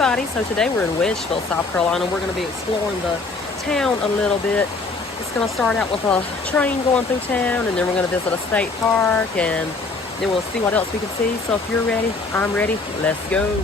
everybody. So today we're in Wedgefield, South Carolina. We're going to be exploring the town a little bit. It's going to start out with a train going through town, and then we're going to visit a state park, and then we'll see what else we can see. So if you're ready, I'm ready. Let's go.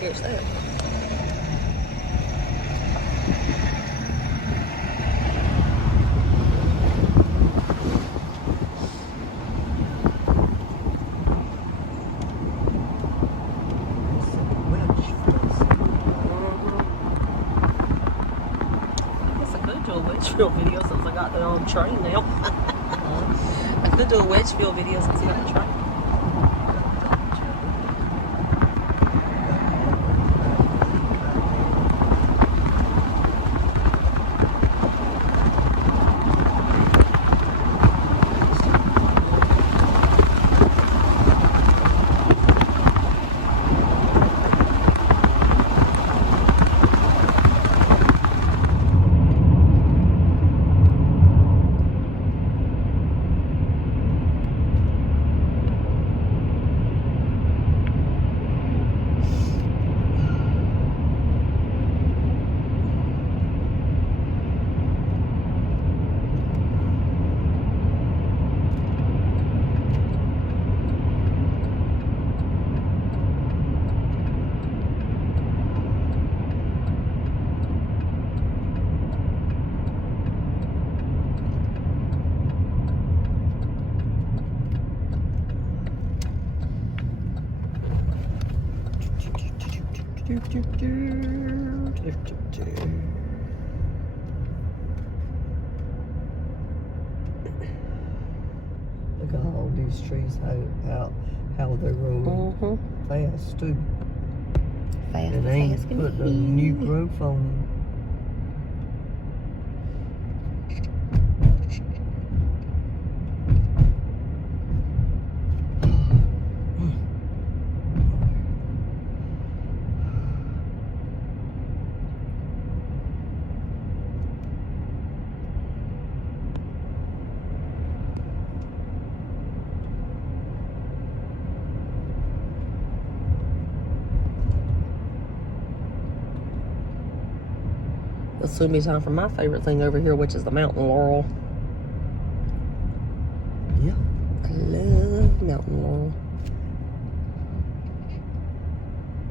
Catch that. Wedgefield video since I got the train now. I could do a Wedgefield video since I got the train. Look at all these trees, how they're growing fast too. Fast and they ain't putting a new growth on them. It'll soon be time for my favorite thing over here, which is the mountain laurel. Yeah. I love mountain laurel.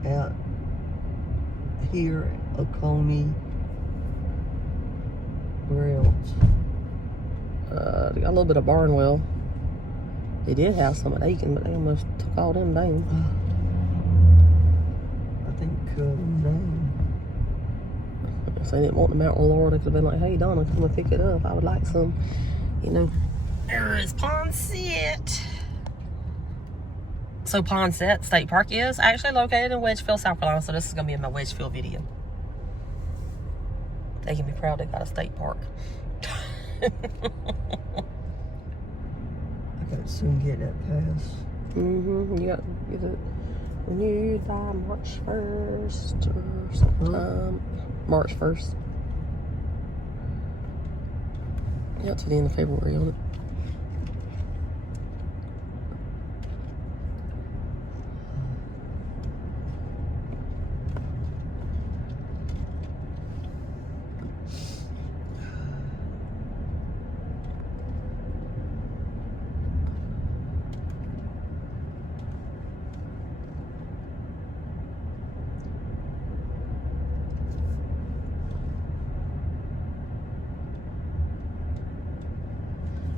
Out here, Oconee. Where else? They got a little bit of Barnwell. They did have some at Aiken, but they almost took all them down. I think no. If they didn't want the mountain laurel, they could have been like, hey, Donna, come and pick it up. I would like some, you know. There is Ponset. So Ponset State Park is actually located in Wedgefield, South Carolina, so this is going to be in my Wedgefield video. They can be proud they got a state park. I got to soon get that pass. You got to get it renewed by March 1st or sometime. March 1st. Yeah, to the end of February on it.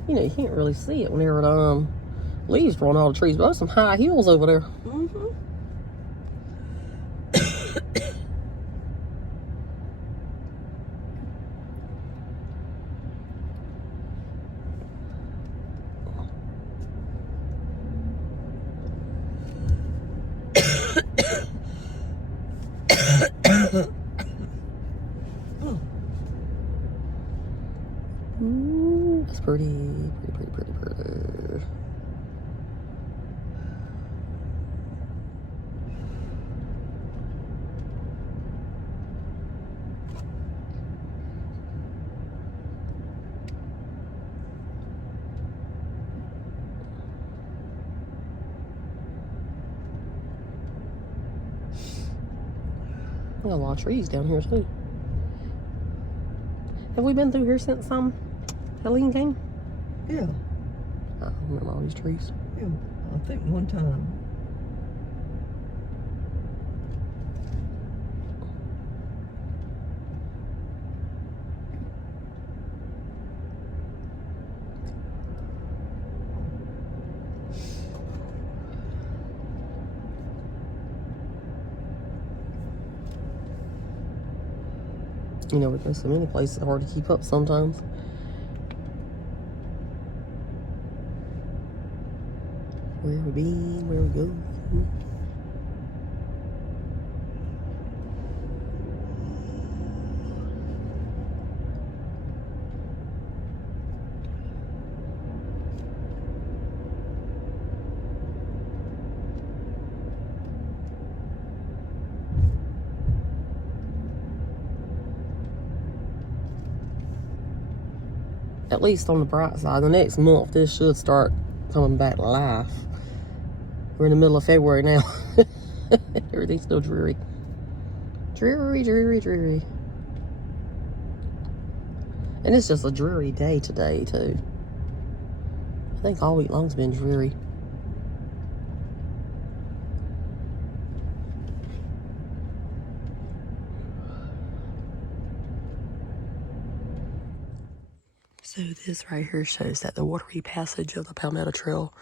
You know, you can't really see it whenever the leaves grow on all the trees, but there's some high hills over there. That's pretty. Got a lot of trees down here too. Have we been through here since Helene came? Yeah. I don't remember all these trees. Yeah, I think one time. You know, there's so many places hard to keep up sometimes. Where we been, where we go. At least on the bright side, the next month this should start coming back to life. We're in the middle of February now. Everything's still dreary. Dreary. And it's just a dreary day today, too. I think all week long's been dreary. So this right here shows that the watery passage of the Palmetto Trail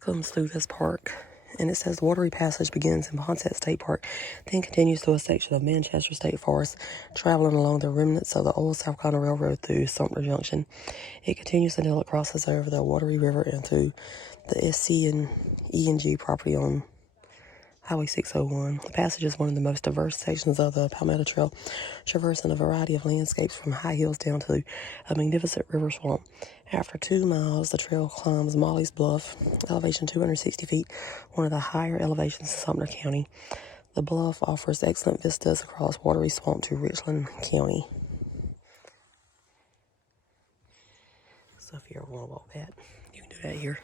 comes through this park. And it says Watery Passage begins in Ponset State Park, then continues to a section of Manchester State Forest, traveling along the remnants of the old South Carolina Railroad through Sumter Junction. It continues until it crosses over the Watery River into the SC and E&G property on Highway 601. The passage is one of the most diverse sections of the Palmetto Trail, traversing a variety of landscapes from high hills down to a magnificent river swamp. After 2 miles, the trail climbs Molly's Bluff, elevation 260 feet, one of the higher elevations in Sumter County. The bluff offers excellent vistas across watery swamp to Richland County. So if you ever want to walk that, you can do that here.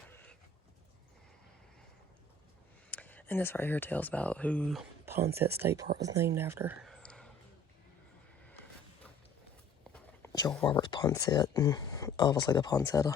And this right here tells about who Ponset State Park was named after. Joe Roberts Ponset, and obviously the Poncetta.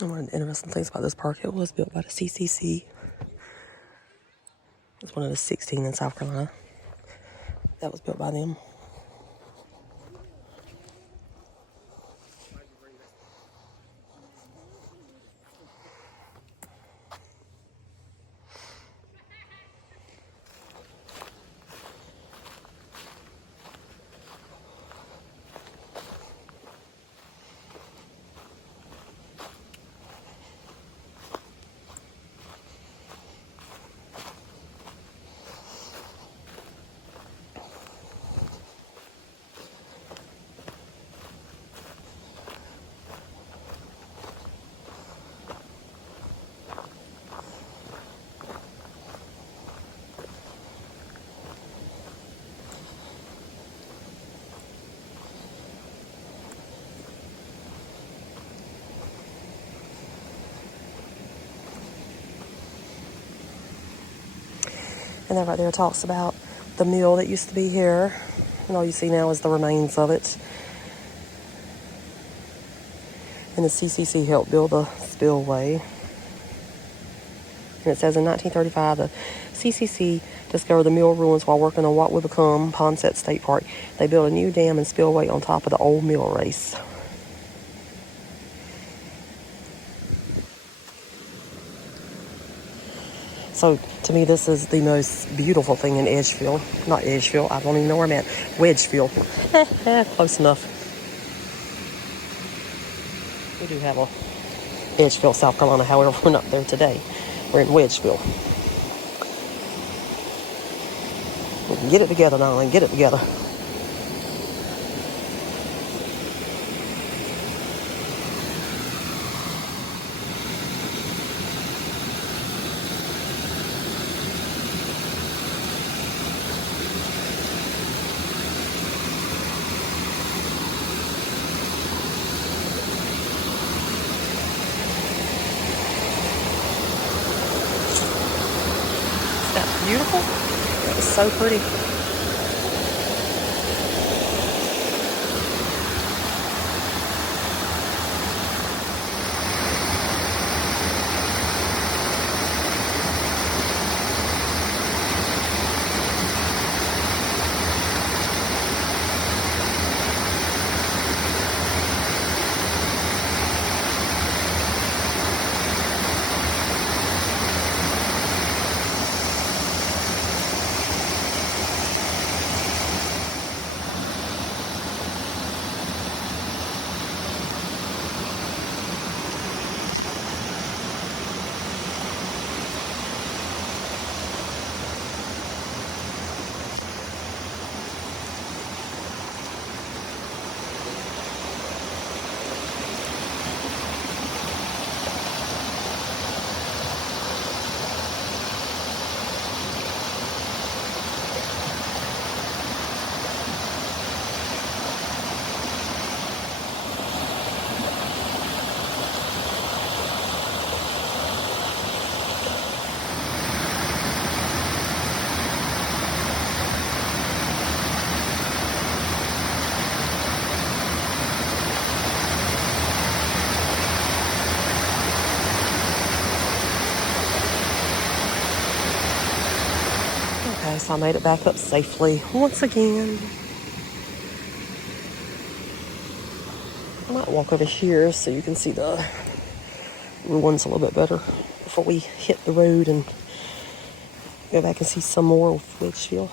And one of the interesting things about this park, it was built by the CCC. It's one of the 16 in South Carolina that was built by them. And that right there talks about the mill that used to be here. And all you see now is the remains of it. And the CCC helped build the spillway. And it says in 1935, the CCC discovered the mill ruins while working on what would become Ponset State Park. They built a new dam and spillway on top of the old mill race. So, to me, this is the most beautiful thing in Edgefield. Not Edgefield, I don't even know where I'm at. Wedgefield. Close enough. We do have a Edgefield, South Carolina, however, we're not there today. We're in Wedgefield. Get it together, darling, get it together. Beautiful. It was so pretty. Okay, so I made it back up safely once again. I might walk over here so you can see the ruins a little bit better before we hit the road and go back and see some more of Wedgefield.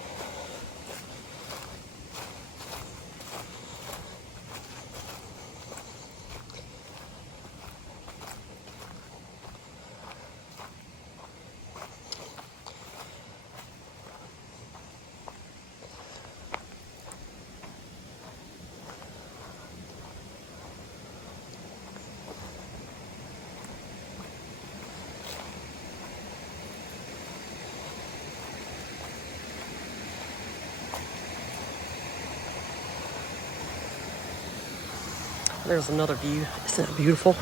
There's another view. Isn't that beautiful?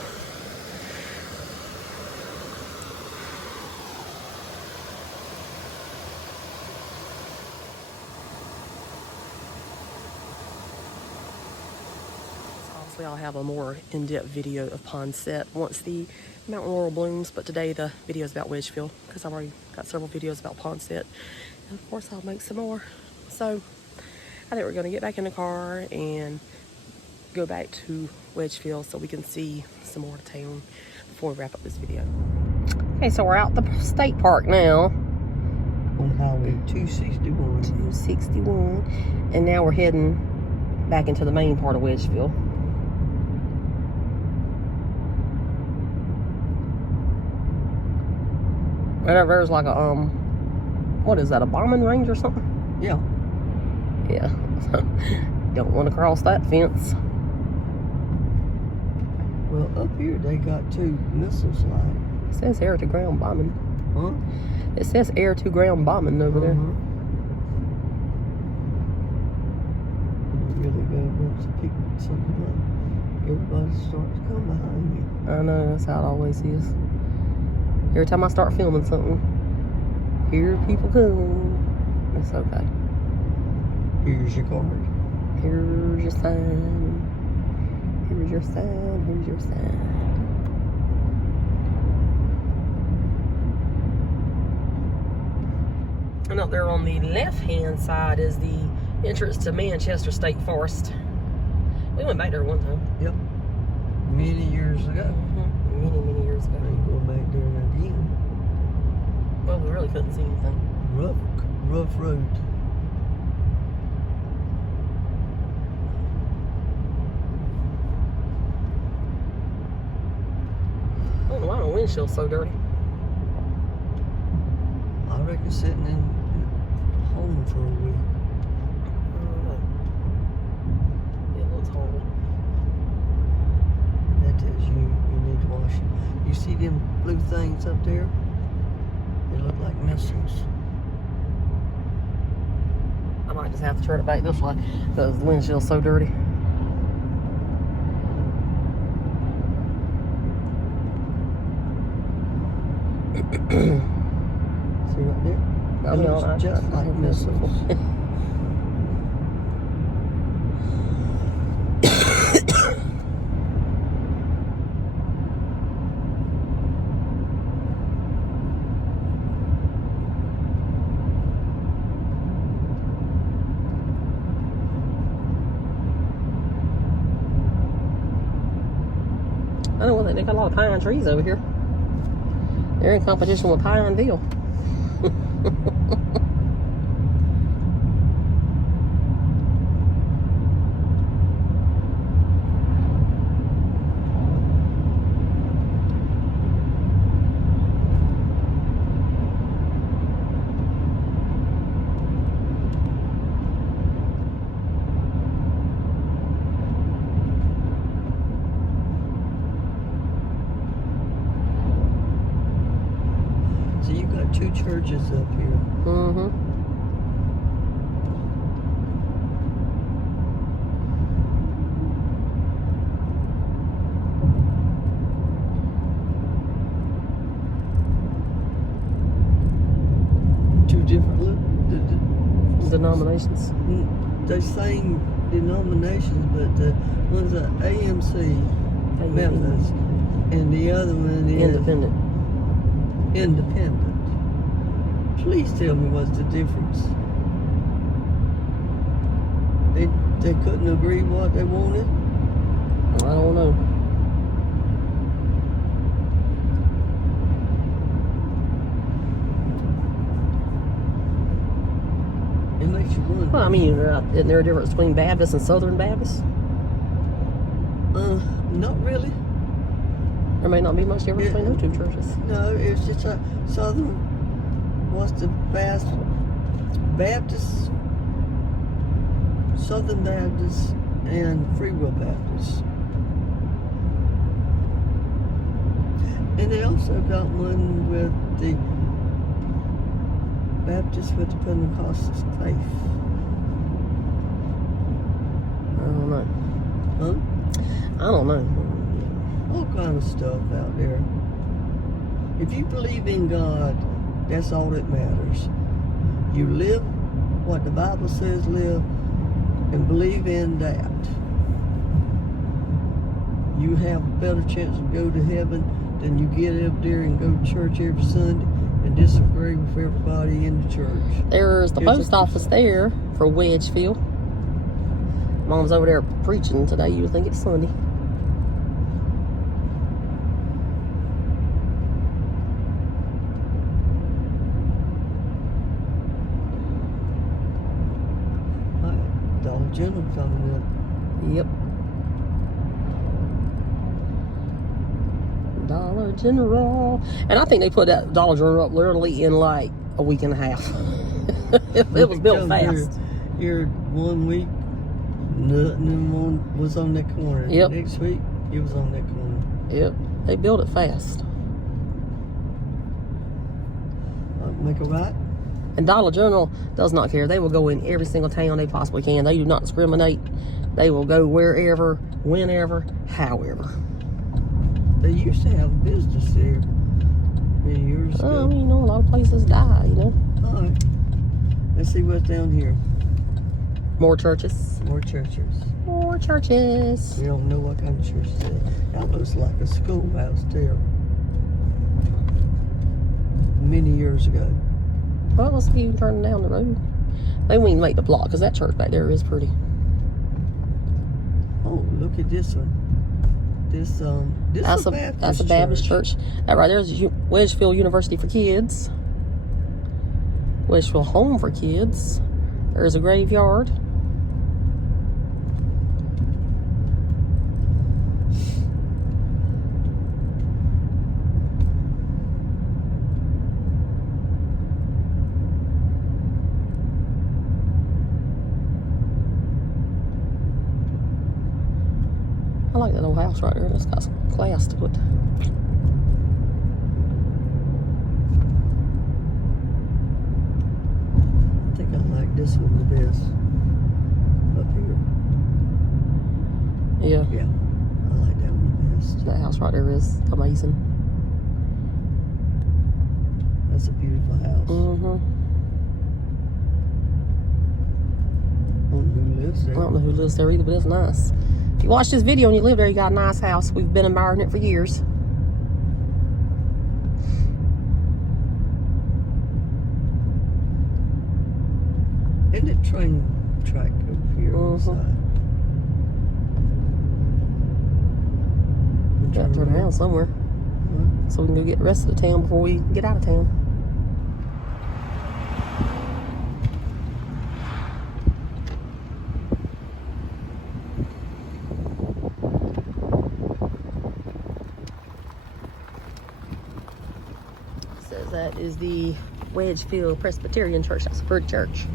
Obviously, I'll have a more in-depth video of Ponset once the mountain laurel blooms, but today the video is about Wedgefield because I've already got several videos about Ponset. And of course, I'll make some more. So I think we're going to get back in the car and go back to Wedgefield so we can see some more of town before we wrap up this video. Okay, so we're out the state park now. On Highway 261. 261. And now we're heading back into the main part of Wedgefield. Whatever, there's like a, what is that, a bombing range or something? Yeah. Yeah. Don't want to cross that fence. Well, up here they got 2 missiles like. It says air to ground bombing. Huh? It says air to ground bombing over there. You really go once you pick something up, everybody starts to come behind you. I know, that's how it always is. Every time I start filming something, here people come. It's okay. Here's your card. Here's your sign. Here's your sign. Here's your sign. And up there on the left-hand side is the entrance to Manchester State Forest. We went back there one time. Yep. Many years ago. Many years ago. I ain't going back there again. Well, we really couldn't see anything. Rough road. I don't know why the windshield's so dirty. I reckon sitting in home for a week. It looks horrible. That tells you need to wash it. You see them blue things up there? They look like missiles. I might just have to turn it back this way because the windshield's so dirty. See right there? Oh, It no, looks just like missiles. I don't know, they got a lot of pine trees over here. They're in competition with Pineville. So you got 2 churches up here. Denominations. They same denominations, but the one's a AMC Methodist, and the other one is Independent. Independent. Please tell me what's the difference. They couldn't agree what they wanted. I don't know. It makes you wonder. Well, I mean, isn't there a difference between Baptists and Southern Baptists? Not really. There may not be much difference between those two churches. No, it's just a Southern was the Baptist, Southern Baptist, and Free Will Baptist. And they also got one with the Baptist with the Pentecostal faith. I don't know. Huh? I don't know. All kind of stuff out there. If you believe in God, that's all that matters. You live what the Bible says live and believe in that. You have a better chance to go to heaven than you get up there and go to church every Sunday and disagree with everybody in the church. There's the post office there for Wedgefield. Mom's over there preaching today. You would think it's Sunday. Dollar General coming up. Yep. Dollar General. And I think they put that Dollar General up literally in like a week and a half. it was built fast. Here 1 week, nothing was on that corner. Yep. Next week, it was on that corner. Yep. They built it fast. Make a right? And Dollar General does not care. They will go in every single town they possibly can. They do not discriminate. They will go wherever, whenever, however. They used to have a business there many years ago. I mean, you know, a lot of places die, you know. All right. Let's see what's down here. More churches. More churches. More churches. We don't know what kind of churches it is. That looks like a schoolhouse there. Many years ago. Well, let's see you turning down the road. Maybe we can make the block, because that church back there is pretty. Oh, look at this one. This that's a Baptist church. That right there is Wedgefield University for Kids. Wedgefield Home for Kids. There's a graveyard. I like that old house right there. It's got some class to it. I think I like this one the best. Up here. Yeah. Yeah. I like that one the best. That house right there is amazing. That's a beautiful house. Mm-hmm. I don't know who lives there. I don't know who lives there either, but it's nice. If you watch this video and you live there, you got a nice house. We've been admiring it for years. Isn't it train track over here on the side? Got to turn around somewhere. So we can go get the rest of the town before we get out of town. Says that is the Wedgefield Presbyterian Church. That's a pretty church.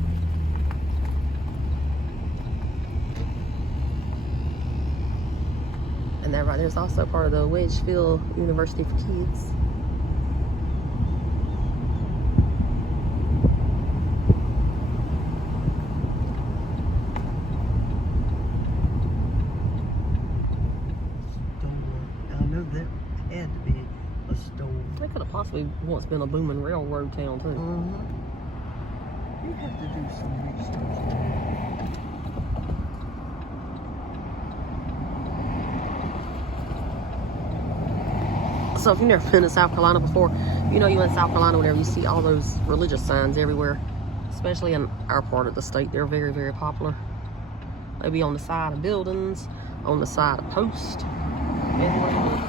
And that right there is also part of the Wedgefield University for Kids. I know that had to be a store. They could have possibly once been a booming railroad town too. You have to do some research. So if you've never been to South Carolina before, You know, you in South Carolina whenever you see all those religious signs everywhere, especially in our part of the state, they're very, very popular. They be on the side of buildings, on the side of posts, everywhere you look.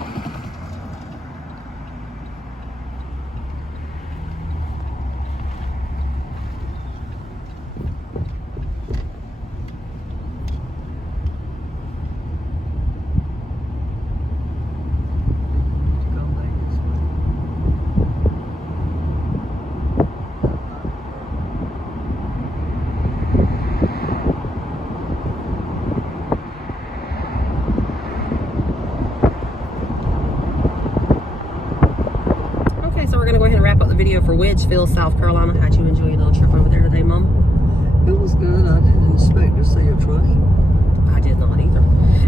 So we're gonna go ahead and wrap up the video for Wedgefield, South Carolina. How'd you enjoy your little trip over there today, Mom? It was good. I didn't expect to see a train. I did not either.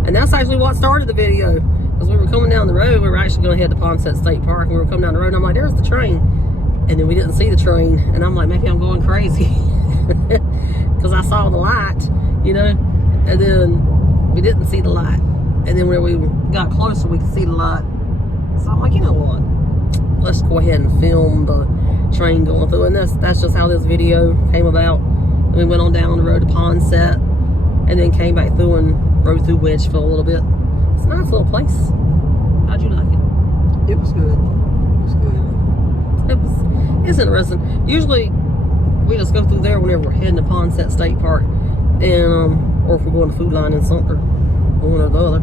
And that's actually what started the video. Because we were coming down the road, we were actually gonna head to Ponset State Park, and we were coming down the road, and I'm like, there's the train. And then we didn't see the train, and I'm like, maybe I'm going crazy. Because I saw the light, you know, and then we didn't see the light. And then when we got closer, we could see the light. So I'm like, you know what? Let's go ahead and film the train going through, and that's just how this video came about. And we went on down the road to Ponset, and then came back through and rode through Wedgefield a little bit. It's a nice little place. How'd you like it? It was good. It was good. It's interesting. Usually we just go through there whenever we're heading to Ponset State Park, and or if we're going to Food Line in Sumter, one or the other.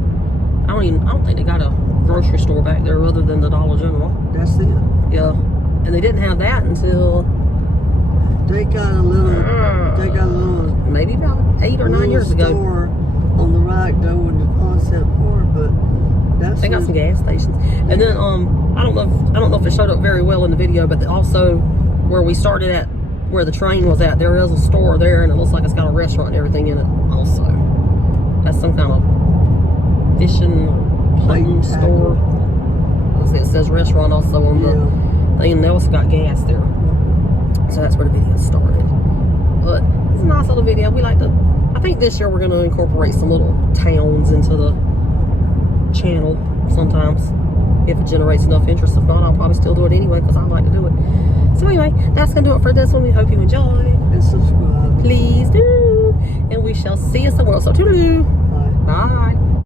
I don't think they got a grocery store back there other than the Dollar General. That's it. Yeah, and they didn't have that until they got a little maybe about 8 or 9 years ago. Store on the right though in the Concept Park, but they got some gas stations. And then I don't know if it showed up very well in the video, but also where we started at, where the train was at, there is a store there, and it looks like it's got a restaurant and everything in it also. That's some kind of fishing hunting store. It says restaurant also on the thing, and they also got gas there. So that's where the video started. But it's a nice little video. We like to, I think this year we're going to incorporate some little towns into the channel sometimes, if it generates enough interest. If not, I'll probably still do it anyway, because I like to do it. So anyway, that's going to do it for this one. We hope you enjoy. And subscribe. Please do. And we shall see you somewhere else. So toodaloo. Bye. Bye.